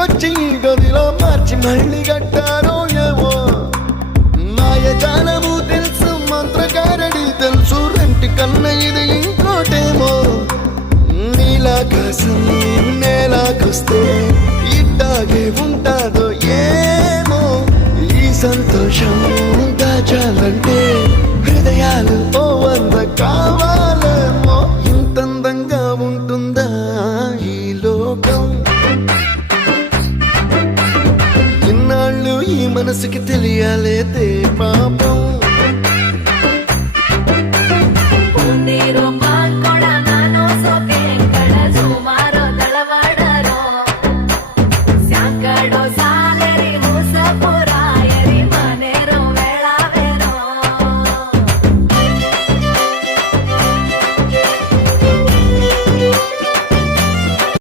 తీసుకొచ్చి గదిలో మార్చి మళ్ళీ కట్టారో ఏమో మాయజాలము తెలుసు మంత్రకారడి తెలుసు రెంటి కన్న ఇది ఇంకోటేమో నీలాకాశం నేలాకొస్తే ఇట్టాగే ఉంటాదో ఏమో ఈ సంతోషం దాచాలంటే హృదయాలు ఓ వంద కావాలేమో ఇంతందంగా ఉంటుందా ఈ లోకం ఇన్నాళ్ళు ఈ మనసుకి తెలియాలే